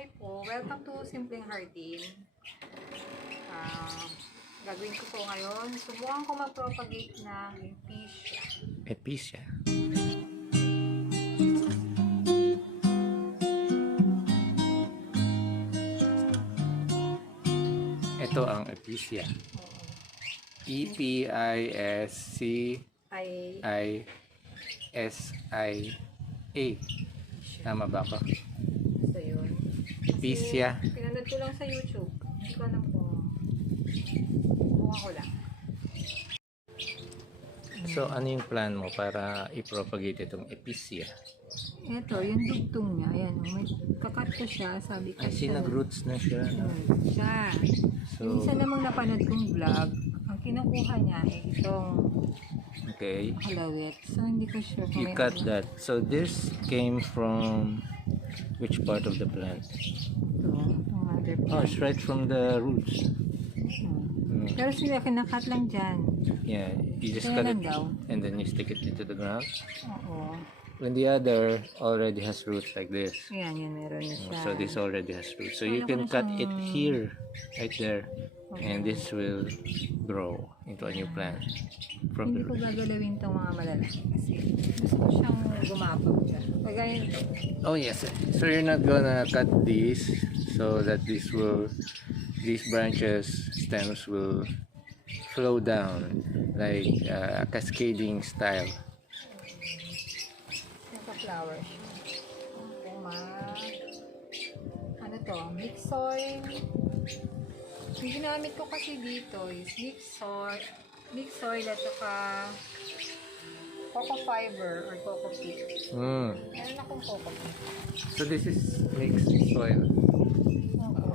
Hi po, welcome to Simpleng Hardin. Gagawin ko po ngayon, subukan ko mag-propagate ng Episcia. Episcia. Ito ang Episcia. Episcia. Tama ba ako? So yun. Episcia. Pinanood ko lang sa YouTube. Hindi ko alam kung subukan ko lang. So, ano yung plan mo para i-propagate itong Episcia? Ito, yung dugtong niya. Ayan, may kakat ko siya. Sabi ko Ay, sinag-roots na siya. No? Siya. So, Yung isa namang napanood kong vlog, ang kinukuha niya ay itong okay. halawit. So, hindi ko sure kung You may cut ano. that. So, this came from which part of the plant? Ito, itong other Oh, plant. it's right from the roots. Pero sila kinakat lang dyan. Yeah, you just Kaya cut lang it daw. and then you stick it into the ground. Oo. When the other already has roots like this. Ayan, yun, meron na siya. So this already has roots. So Wala you ko can na cut siyang- it here, right there, and this will grow into a new plant from Hindi the ko roots. gagalawin itong mga malalaki kasi gusto ko siyang gumapang siya. Kagaya nito. Oh yes. So you're not gonna cut these so that these branches, stems will flow down like a cascading style. Naka-flower siya. Ano to? Mix soil. Yung ginamit ko kasi dito is mix soil at saka coco fiber or coco peat. Meron akong coco peat. So this is mixed soil.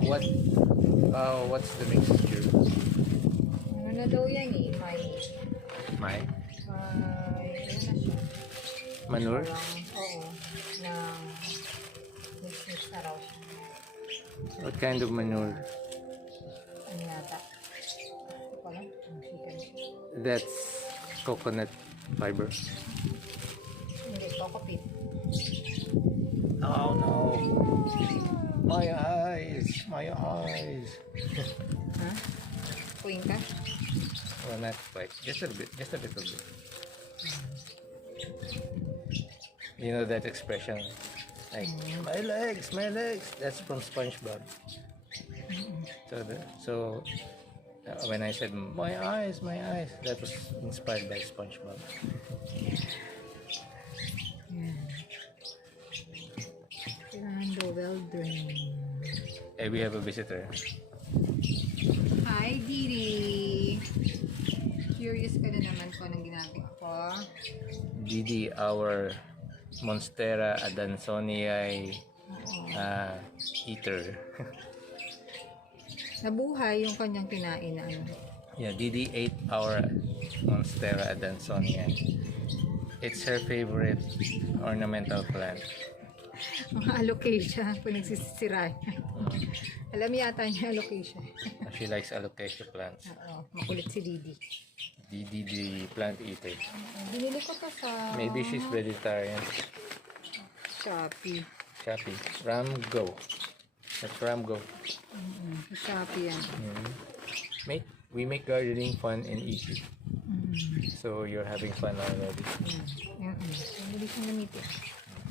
What's the mixture? Ano na daw yan eh? May ano na siya? manure? Oo. Na mix na raw siya. What kind of manure? Ano yata? Ito pala. Ang chicken. That's coconut fiber. Hindi, coco peat. Oh no! My eyes! My eyes! Ha? Queen ka? Well, not quite. Just a bit. Just a little bit. You know that expression? Like, my legs! My legs! That's from SpongeBob. So when I said, my eyes! My eyes! That was inspired by SpongeBob. Yan. Kailangan well drained. Hey, we have a visitor. Hi, Didi! Curious ka na naman po anong ginagawa ko. Didi, our Monstera adansonii eater. Nabuhay yung kanyang kinain na ano. Yeah, Didi ate our Monstera adansonii. It's her favorite ornamental plant. Mga alocasia kung nagsisira niya. Alam yata niya alocasia. She likes alocasia plants. Oo, makulit si Didi. Didi the plant eater. Binili ko to sa Maybe she's vegetarian. Shopee. Shopee. Ramgo. That's Ramgo. Sa Shopee yan. We make gardening fun and easy. So you're having fun already. Yan. Bumili siyang gamitin.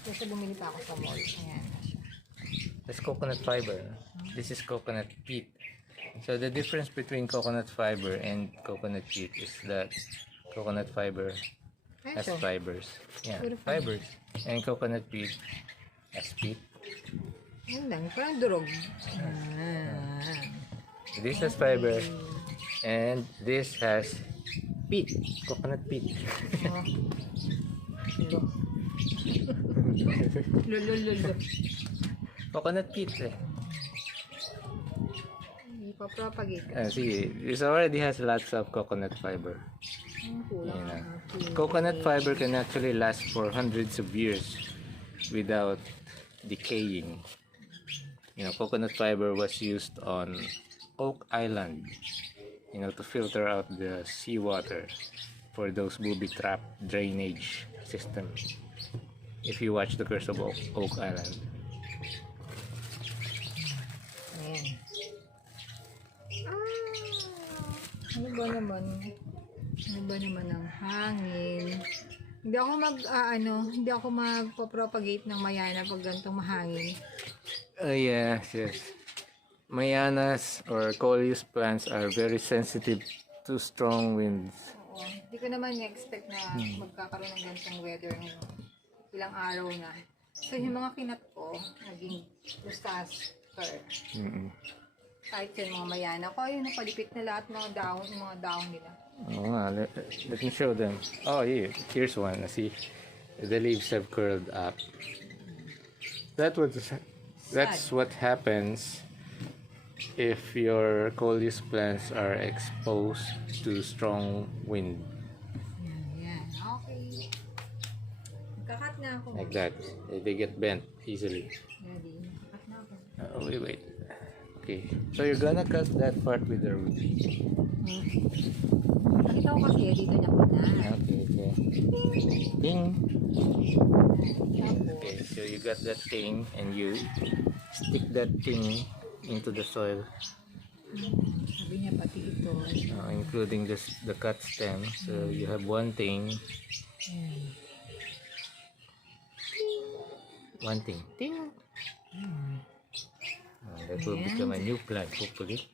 Kasi bumili pa ako sa mall. Ayan. That's coconut fiber. This is coconut peat. So the difference between coconut fiber and coconut peat is that coconut fiber has Ito. fibers. Yeah, Puro fibers. And coconut peat has peat. Yan lang. Parang durog. This has fiber and this has peat. Coconut peat. Lulululu. Coconut peat eh. Ipapropagate ka. See, this already has lots of coconut fiber. Coconut fiber can actually last for hundreds of years without decaying. Coconut fiber was used on Oak Island, to filter out the seawater for those booby trap drainage systems. If you watch The Curse of Oak Island. Ano ba naman ang hangin? Hindi ako magpo-propagate ng mayana pag ganitong mahangin. Yes. Mayanas or coleus plants are very sensitive to strong winds. Oo. Hindi ko naman na-expect na magkakaroon ng ganitong weather ngayon. Ilang araw na. So, yung mga kinat ko, naging disaster. Kahit yung mga mayana ko, ayun, napalipit na lahat mga dahon nila. Oh, let me show them. Oh, yeah. Here's one. See, the leaves have curled up. That's what happens if your coleus plants are exposed to strong wind. Yan. Okay. Kakat na ako. Like that. They get bent easily. Ready. Kakat na ako. Wait. Okay. So you're gonna cut that part with the root. Nakita ko kasi dito niya ko na. Okay. Ding. Okay, so you got that thing and you stick that thing into the soil, Sabi niya pati ito. including the cut stem. So you have one thing. Ting. That will become a new plant, hopefully.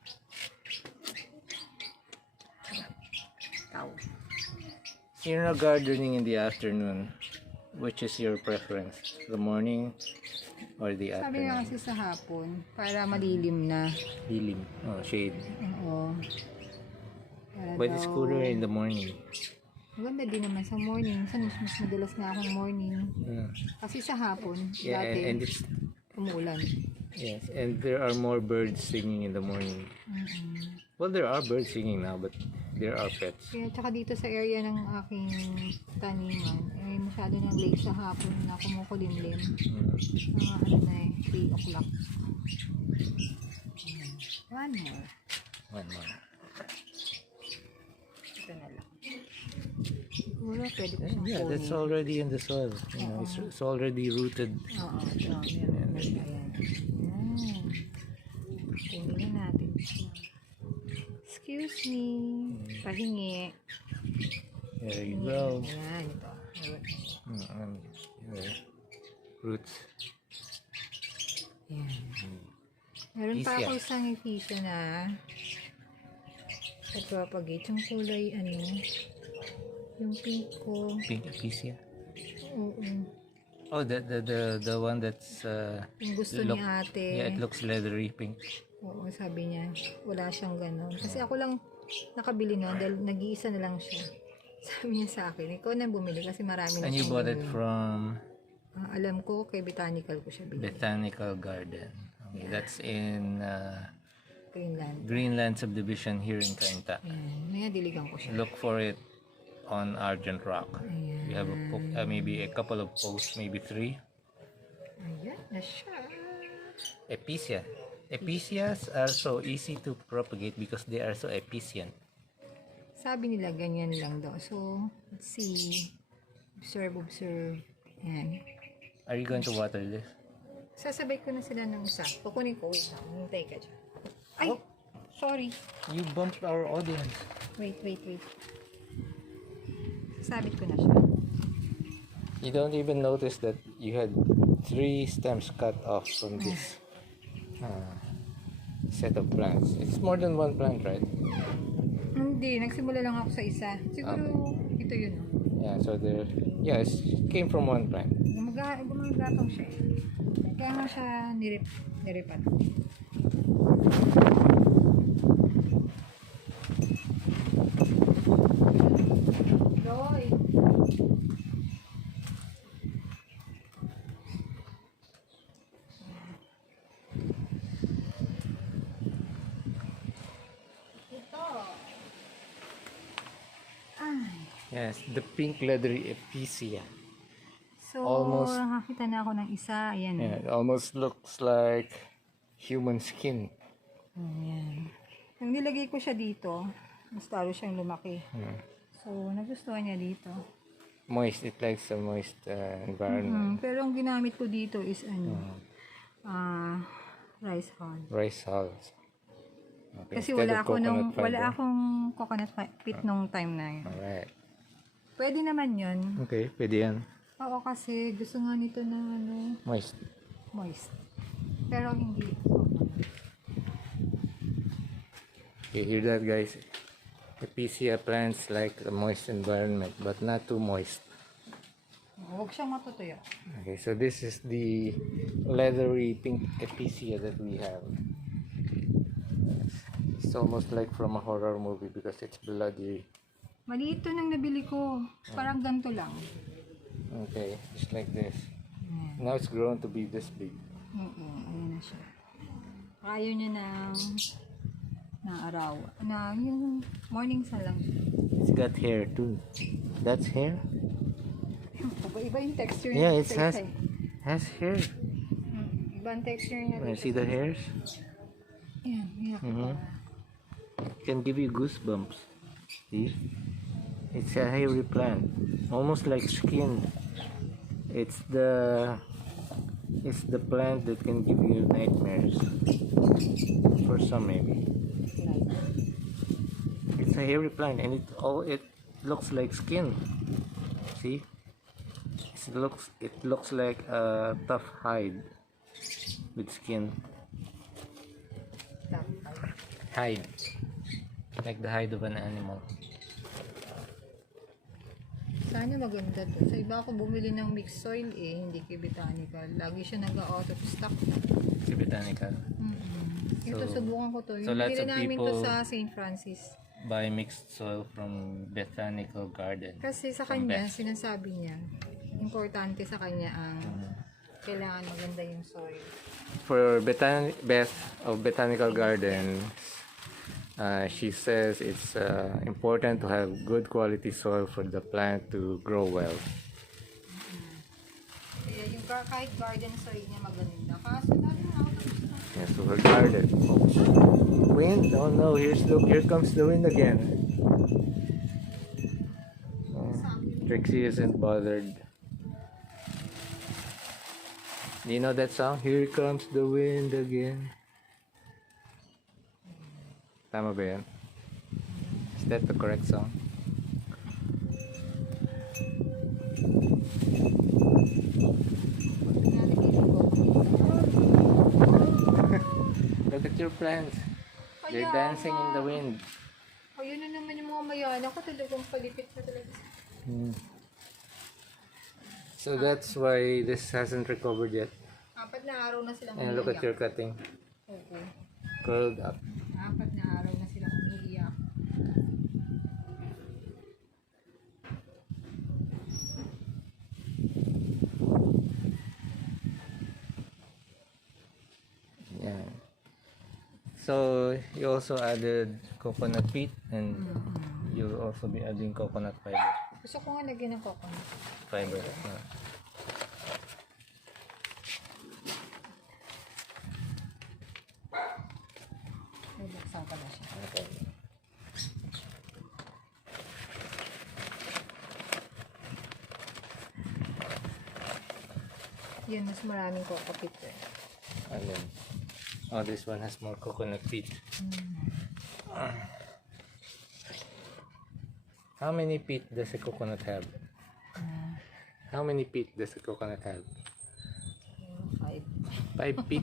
You're not gardening in the afternoon. Which is your preference? The morning or the Sabi nga afternoon? kasi sa hapon, para malilim na. Healing. Oh, shade. Oo. Para But it's cooler in the morning. maganda din naman sa morning. Mas madalas nga akong morning. Kasi sa hapon, Yeah, dati, and it's umuulan. yes, and there are more birds singing in the morning. Well, there are birds singing now, but there are pets. Kaya tsaka dito sa area ng aking taniman, masyado nang late sa hapon na kumukulimlim. Mga 3 o'clock. One more. Ito na lang. Siguro pwede ko siyang Yeah, that's kunin. already in the soil. You know, it's already rooted. Oo, ito. Meron. Ayan. Kunin na natin siya. Excuse me. Pahingi. There you go. Ayan, ito. Roots. Ayan. Meron pa ako isang Episcia na nagpapagate. Yung kulay, yung pink ko. Pink Episcia. Oo. Oh, the one that's Yung gusto ni ate. Yeah, it looks leathery pink. Oo, sabi niya, wala siyang ganun. Kasi ako lang nakabili nun dahil nag-iisa na lang siya. Sabi niya sa akin, ikaw na bumili kasi marami na And you siyang bought it ganun. from Alam ko, kay Botanical ko siya binili. Botanical Garden. Okay, that's in Greenland. Greenland subdivision here in Cainta. Ayan, may diligan ko siya. Look for it on Argent Rock. Ayan. We have maybe a couple of posts, maybe 3. Ayan na siya. Episcia. Epicias are so easy to propagate because they are so epicient. Sabi nila ganyan lang daw. So, let's see. Observe. Ayan. Are you going to water this? Sasabay ko na sila ng isa. Kukunin ko. Wait lang. Hintay ka dyan. Ay! Sorry. You bumped our audience. Wait. Sasabit ko na siya. You don't even notice that you had 3 stems cut off from this set of plants. It's more than 1 plant, right? Hindi. Nagsimula lang ako sa isa. Siguro, ito yun. Yeah, so it came from 1 plant. Gumagatong siya eh. Kaya nga siya niripat. Roy! Yes, the pink leathery Episcia. So, Almost- nakakita na ako ng isa. Ayan. Yeah, it almost looks like human skin. Ayan. Nung nilagay ko siya dito, mas lalo siyang lumaki. So, nagustuhan niya dito. Moist, it likes a moist environment. Pero ang ginamit ko dito is rice hull. Rice hulls. Okay, Kasi instead wala of ako coconut fiber. wala akong coconut pit nung time na yun. Alright. Pwede naman yun. Okay, pwede yan. Oo, kasi gusto nga nito na Moist. moist. Pero hindi. You hear that, guys? Episcia plants like a moist environment, but not too moist. Huwag siyang matutuyo. Okay, so this is the leathery pink Episcia that we have. It's almost like from a horror movie because it's bloody. Maliit to nang nabili ko. Parang ganito lang. Okay, just like this. Now it's grown to be this big. Ayan na siya. Ayaw niya na araw. Na yung morning sun lang. It's got hair too. That's hair? Iba yung texture Yeah, niya. it has hair. Iba ang texture niya. You see the hairs? Yeah. It can give you goosebumps. See? It's a hairy plant, almost like skin. It's the plant that can give you nightmares. For some, maybe. It's a hairy plant, and it looks like skin. See? It looks like a tough hide with skin. Hide, like the hide of an animal. Sana maganda to. Sa iba ako bumili ng mixed soil hindi kay botanical. Lagi siya nag-out of stock. Si botanical. Ito subukan ko to. So Yung lots bili of namin to people sa St. Francis. buy mixed soil from botanical garden. Kasi sa From kanya, Beth. sinasabi niya, importante sa kanya ang kailangan maganda yung soil. For Beth of Botanical Gardens, she says it's important to have good quality soil for the plant to grow well. Kaya yung kahit garden soil niya maganda. Kaso dati na ako tapos na. Yeah, so her garden. Oh, wind? Oh no, here comes the wind again. Oh, Trixie isn't bothered. Do you know that song? Here comes the wind again. Tama ba yan? Is that the correct song? Look at your plants. They're Kaya dancing in the nga. wind. Ayun na naman yung mga mayanan ko. Talagang palipit na talaga. So that's why this hasn't recovered yet. 4 na araw na silang And look at your cutting. Oo. Curled up. 4 na araw na silang umiiyak. Yeah. So you also added coconut peat and you'll also be adding coconut fiber. Gusto ko nga lagyan ng coconut. Fiber. Bubuksan ko na siya. Okay. Yun, mas maraming coconut eh. And then, oh, this one has more coconut peat. How many peat does a coconut have? How many peat does a coconut have? 5. 5 peat.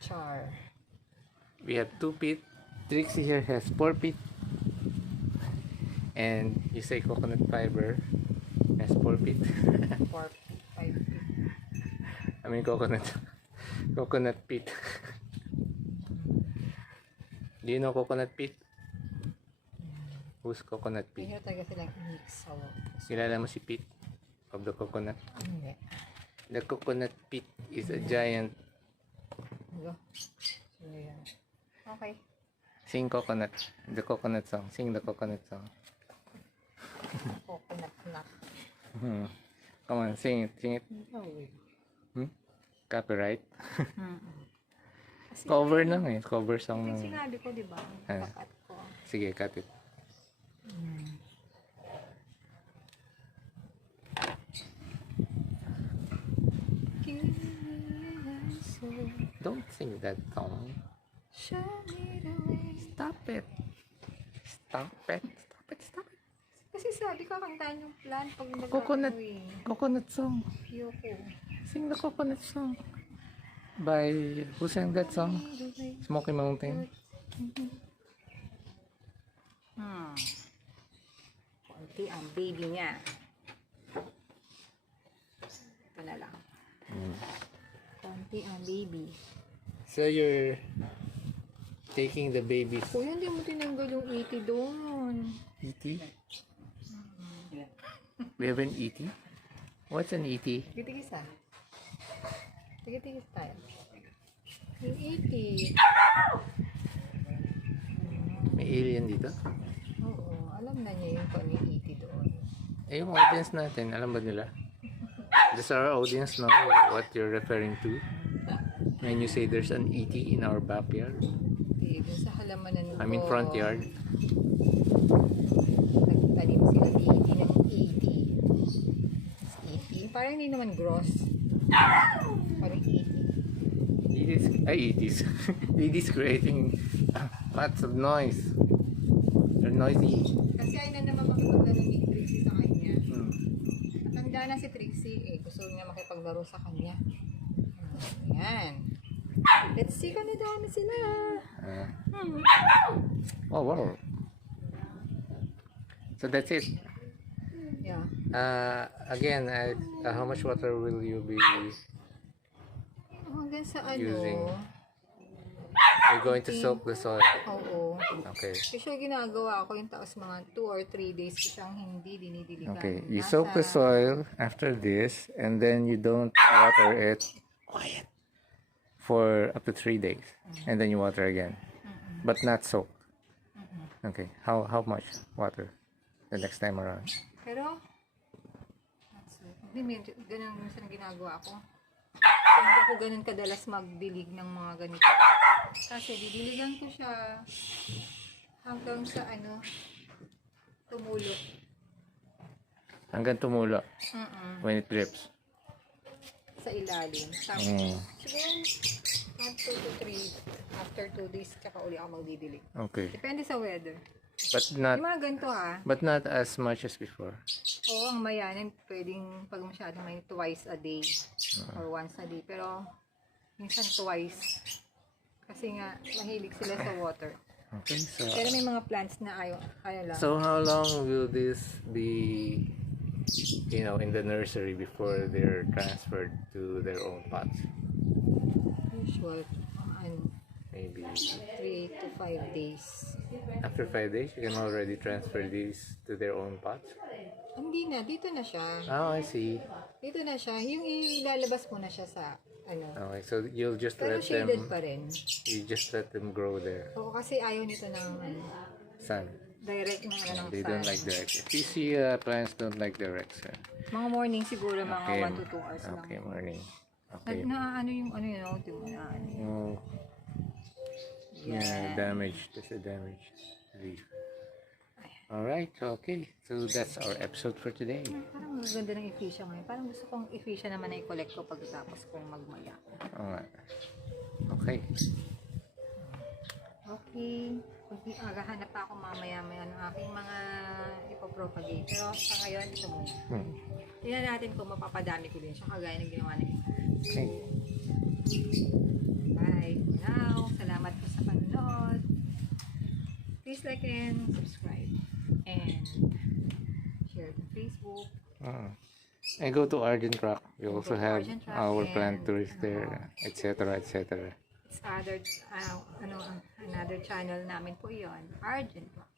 Char. We have 2 peat. Trixie here has 4 peat. And you say coconut fiber has 4 peat. 4, 5 feet. I mean coconut peat. Do you know coconut peat? Who's coconut peat? Mayroon talaga silang mix. So, Kilala mo si peat of the coconut? hindi. The coconut peat is a giant. Diba? So, yan. Okay. Sing coconut. The coconut song. Sing the coconut song. Coconut na. Come on, sing it. Sing it. No way. Copyright. Kasi Cover lang eh. Cover song yung lang. sinabi ko, diba? Ah. Pakat ko. Sige, cut it. Give me an answer. Don't sing that song. Show me the way. Stop it. Stop it. Stop it. Stop it. Kasi sabi ko, kantahan yung plant pag Coconut. nag-away. Coconut song. Yoko. Sing the coconut song. By who sang that song? Smoky Mountain. Konti ang baby niya. Ito na lang. Konti ang baby. So you're taking the babies. Kuya, hindi mo tinanggal yung 80 doon. ET? We have an ET? What's an ET? Tigitigis ah. Tigitigis tayo. Yung 80. May alien dito? Oo, alam na niya yung kung yung 80 doon. Eh, yung audience natin, alam ba nila? Does our audience know what you're referring to? When you say there's an ET in our backyard? Okay, dun sa halamanan ko. I mean front yard. Nagtanim sila ng 80. 80. Parang hindi naman gross. Parang 80. It is. It is creating lots of noise. They're noisy. Kasi ay na naman makipaglaro ni Trixie sa kanya. Matanda na si Trixie eh. Gusto niya makipaglaro sa kanya. Ayan. Let's see kung nadami sila. Oh wow. So that's it. Yeah. Again, how much water will you be Hanggang sa ano. using? You're going to soak the soil. Oo. Okay. Usually ginagawa ko yung taos mga 2 or 3 days ko siyang hindi dinidiligan. Okay. You soak the soil after this, and then you don't water it. Quiet. For up to 3 days, and then you water again, but not soaked. Okay. How much water the next time around? Pero, hindi, ganun minsan ginagawa ko. So, hindi ako ganun kadalas magdilig ng mga ganito. Kasi didiligan ko siya hanggang sa ano, tumulo. Hanggang tumulo. When it drips. Sa ilalim. Tapos, siguro, after 2 days, tsaka uli ako magdidilig. Okay. Depende sa weather. But not. Yung mga ganito ha. But not as much as before. Oo, ang mayanin, pwedeng pag masyadong may twice a day or once a day. Pero, minsan twice. Kasi nga, mahilig sila sa water. Okay, so. Pero may mga plants na ayaw lang. So how long will this be, in the nursery before they're transferred to their own pots? Usual, Maybe 3 to 5 days. after 5 days, you can already transfer these to their own pots. Hindi na, dito na siya. Oh, I see. Dito na siya. Yung ilalabas mo na siya sa, Okay, so you'll just pero let shaded them. pa rin. You just let them grow there. Oo, kasi ayaw nito ng Sun. direct na ng They sun. don't like direct. Episcia plants don't like direct sun. Mga morning siguro, mga Okay. 1 to 2 hours lang. Okay, morning. Okay. Ano yung di mo na Oh, yeah, damage. There's a damaged leaf. Alright, okay. So that's our episode for today. Parang maganda ng Episcia ngayon. Parang gusto kong Episcia naman na i-collect ko pagkatapos kong magmaya. Alright. Okay. Okay. Agahanap pa ako mamaya-maya ng aking mga ipopropagate. Pero sa ngayon, ito muna. Tingnan natin kung mapapadami ko din siya kagaya ng ginawa ng isa. Okay. Bye for now. Salamat po sa panonood. Please like and subscribe. And share to Facebook. And go to Hardin Rock. We also to have Hardin Rock our and, plant tours there, etc. etc. It's another channel namin po yon. Argent Rock.